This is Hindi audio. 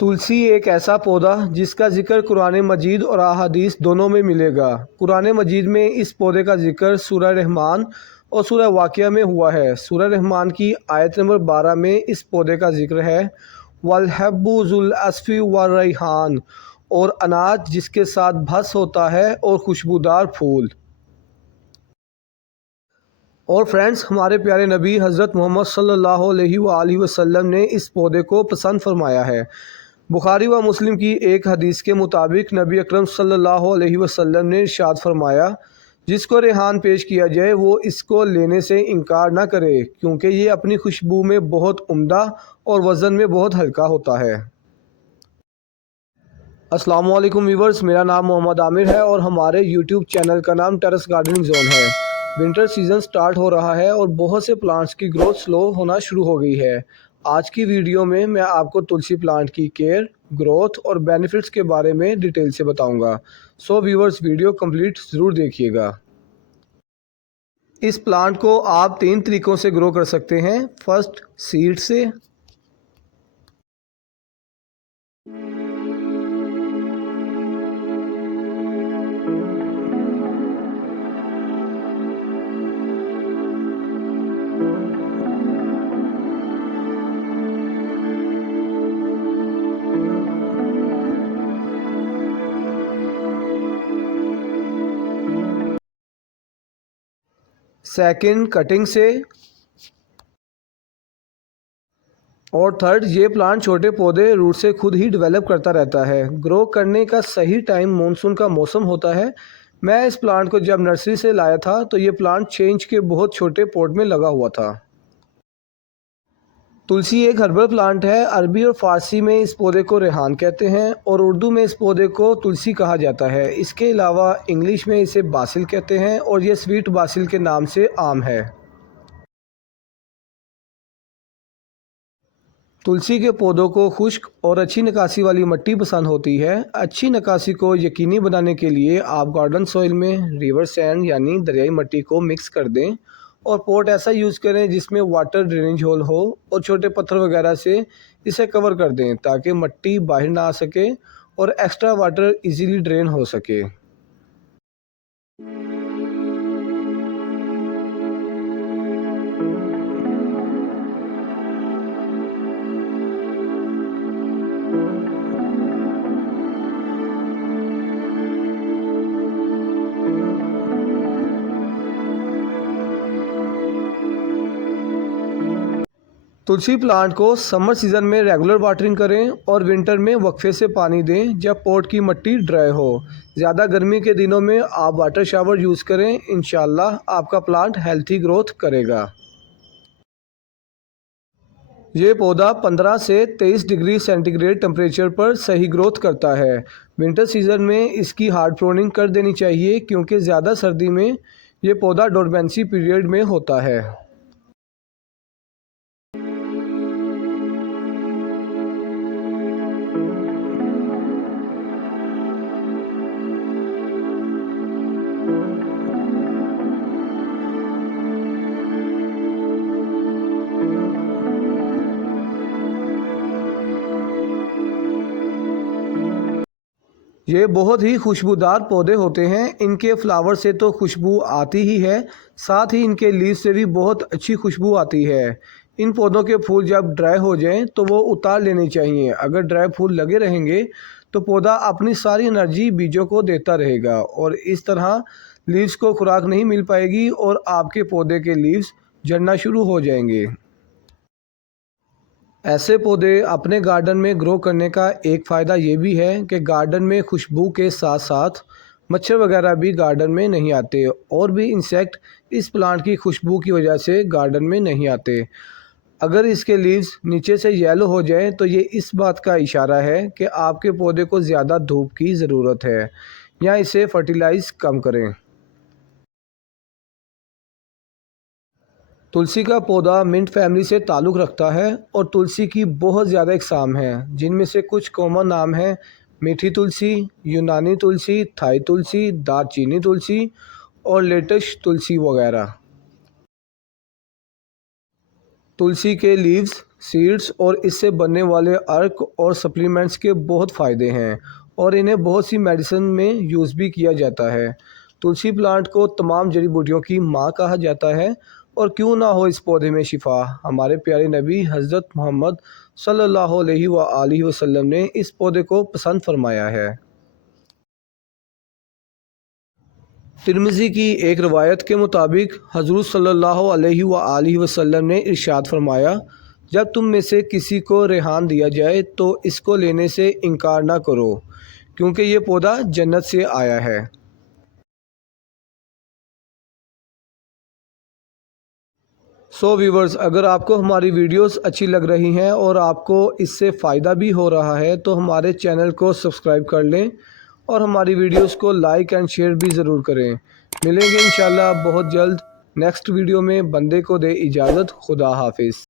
तुलसी एक ऐसा पौधा जिसका जिक्र कुरान मजीद और अहादीस दोनों में मिलेगा। कुरान मजीद में इस पौधे का जिक्र सूरह रहमान और सूरह वाक़िया में हुआ है। सूरह रहमान की आयत नंबर 12 में इस पौधे का जिक्र है, वल हब्बु ज़ुल अस्फ़ी व रैहान, और अनाज जिसके साथ भस होता है और खुशबूदार फूल। और फ्रेंड्स, हमारे प्यारे नबी हज़रत मोहम्मद सल्लल्लाहु अलैहि वसल्लम ने इस पौधे को पसंद फरमाया है। बुखारी व मुस्लिम की एक हदीस के मुताबिक नबी अकरम सल्लल्लाहु अलैहि वसल्लम ने इरशाद फरमाया, जिसको रेहान पेश किया जाए वो इसको लेने से इनकार ना करे, क्योंकि ये अपनी खुशबू में बहुत उम्दा और वज़न में बहुत हल्का होता है। अस्सलाम वालेकुम व्यूवर्स, मेरा नाम मोहम्मद आमिर है और हमारे यूट्यूब चैनल का नाम टेरेस गार्डनिंग जोन है। विंटर सीज़न स्टार्ट हो रहा है और बहुत से प्लांट्स की ग्रोथ स्लो होना शुरू हो गई है। आज की वीडियो में मैं आपको तुलसी प्लांट की केयर, ग्रोथ और बेनिफिट्स के बारे में डिटेल से बताऊंगा। सो व्यूवर्स, वीडियो कंप्लीट ज़रूर देखिएगा। इस प्लांट को आप 3 तरीक़ों से ग्रो कर सकते हैं। फर्स्ट, सीड से। सेकंड, कटिंग से। और थर्ड, ये प्लांट छोटे पौधे रूट से खुद ही डेवलप करता रहता है। ग्रो करने का सही टाइम मानसून का मौसम होता है। मैं इस प्लांट को जब नर्सरी से लाया था तो ये प्लांट 6 इंच के बहुत छोटे पॉट में लगा हुआ था। तुलसी एक हर्बल प्लांट है। अरबी और फ़ारसी में इस पौधे को रेहान कहते हैं और उर्दू में इस पौधे को तुलसी कहा जाता है। इसके अलावा इंग्लिश में इसे बासिल कहते हैं और ये स्वीट बासिल के नाम से आम है। तुलसी के पौधों को खुश्क और अच्छी निकासी वाली मिट्टी पसंद होती है। अच्छी निकासी को यकीनी बनाने के लिए आप गार्डन सॉइल में रिवर सैंड यानी दरियाई मिट्टी को मिक्स कर दें और पॉट ऐसा यूज़ करें जिसमें वाटर ड्रेनेज होल हो और छोटे पत्थर वगैरह से इसे कवर कर दें ताकि मिट्टी बाहर ना आ सके और एक्स्ट्रा वाटर इजीली ड्रेन हो सके। तुलसी प्लांट को समर सीज़न में रेगुलर वाटरिंग करें और विंटर में वक्फे से पानी दें जब पॉट की मिट्टी ड्राई हो। ज़्यादा गर्मी के दिनों में आप वाटर शावर यूज़ करें। इंशाल्लाह आपका प्लांट हेल्थी ग्रोथ करेगा। ये पौधा 15 से 23 डिग्री सेंटीग्रेड टेम्परेचर पर सही ग्रोथ करता है। विंटर सीज़न में इसकी हार्ड प्रूनिंग कर देनी चाहिए क्योंकि ज़्यादा सर्दी में ये पौधा डोरमेंसी पीरियड में होता है। ये बहुत ही खुशबूदार पौधे होते हैं। इनके फ्लावर से तो खुशबू आती ही है, साथ ही इनके लीव से भी बहुत अच्छी खुशबू आती है। इन पौधों के फूल जब ड्राई हो जाएं तो वो उतार लेने चाहिए। अगर ड्राई फूल लगे रहेंगे तो पौधा अपनी सारी एनर्जी बीजों को देता रहेगा और इस तरह लीव्स को खुराक नहीं मिल पाएगी और आपके पौधे के लीव्स झड़ना शुरू हो जाएंगे। ऐसे पौधे अपने गार्डन में ग्रो करने का एक फ़ायदा ये भी है कि गार्डन में खुशबू के साथ साथ मच्छर वगैरह भी गार्डन में नहीं आते और भी इंसेक्ट इस प्लांट की खुशबू की वजह से गार्डन में नहीं आते। अगर इसके लीव्स नीचे से येलो हो जाएं तो ये इस बात का इशारा है कि आपके पौधे को ज़्यादा धूप की ज़रूरत है या इसे फर्टिलाइज़ कम करें। तुलसी का पौधा मिंट फैमिली से ताल्लुक़ रखता है और तुलसी की बहुत ज़्यादा इकसाम हैं, जिनमें से कुछ कॉमन नाम हैं मीठी तुलसी, यूनानी तुलसी, थाई तुलसी, दारचीनी तुलसी और लेटश तुलसी वगैरह। तुलसी के लीव्स सीड्स और इससे बनने वाले अर्क और सप्लीमेंट्स के बहुत फ़ायदे हैं और इन्हें बहुत सी मेडिसिन में यूज़ भी किया जाता है। तुलसी प्लांट को तमाम जड़ी बूटियों की माँ कहा जाता है और क्यों ना हो इस पौधे में शिफा। हमारे प्यारे नबी हज़रत मोहम्मद सल्लल्लाहु अलैहि वसल्लम ने इस पौधे को पसंद फरमाया है। तिर्मिज़ी की एक रवायत के मुताबिक हज़रत सल्लल्लाहु अलैहि वसल्लम ने इरशाद फरमाया, जब तुम में से किसी को रेहान दिया जाए तो इसको लेने से इनकार ना करो, क्योंकि ये पौधा जन्नत से आया है। व्यूवर्स, अगर आपको हमारी वीडियोस अच्छी लग रही हैं और आपको इससे फ़ायदा भी हो रहा है तो हमारे चैनल को सब्सक्राइब कर लें और हमारी वीडियोस को लाइक एंड शेयर भी ज़रूर करें। मिलेंगे इंशाल्लाह बहुत जल्द नेक्स्ट वीडियो में। बंदे को दे इजाज़त। खुदा हाफिज़।